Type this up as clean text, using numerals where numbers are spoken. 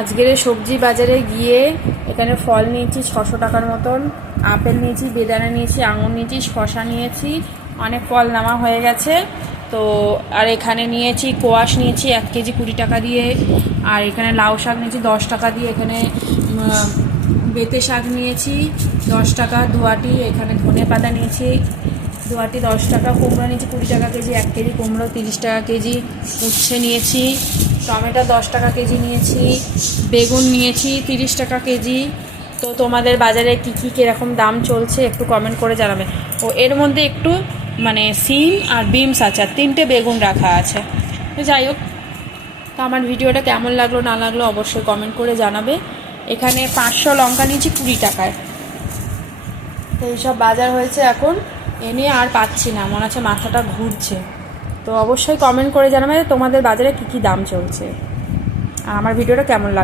আজকের সবজি বাজারে গিয়ে এখানে ফল নিয়েছি 600 টাকার মতন, আপেল নিয়েছি, বেদানা নিয়েছি, আঙুর নিয়েছি, শশা নিয়েছি, অনেক ফল নেওয়া হয়ে গেছে। তো আর এখানে নিয়েছি কোয়াশ নিয়েছি 1 কেজি 20 টাকা দিয়ে, আর এখানে লাউ শাক নিয়েছি 10 টাকা দিয়ে, এখানে বেতে শাক নিয়েছি 10 টাকা ধোয়াটি, এখানে ধনে পাতা নিয়েছি ধোয়াটি 10 টাকা, কুমড়ো নিয়েছি 20 টাকা কেজি, 1 কেজি কুমড়ো 30 টাকা কেজি, উচ্ছে নিয়েছি, টমেটো 10 টাকা কেজি নিয়েছি, বেগুন নিয়েছি 30 টাকা কেজি। তো তোমাদের বাজারে কী কীরকম দাম চলছে একটু কমেন্ট করে জানাবে। ও এর মধ্যে একটু মানে সিম আর বিমস আছে, আর 3টে বেগুন রাখা আছে। তো যাই হোক, তো আমার ভিডিওটা কেমন লাগলো না লাগলো অবশ্যই কমেন্ট করে জানাবে। এখানে 500 লঙ্কা নিয়েছি 20 টাকায়। তো এইসব বাজার হয়েছে এখন, এনে আর পাচ্ছি না, মনে হচ্ছে মাথাটা ঘুরছে। তো অবশ্যই কমেন্ট করে জানাবে তোমাদের বাজারে কী দাম চলছে আর আমার ভিডিওটা কেমন লাগলো।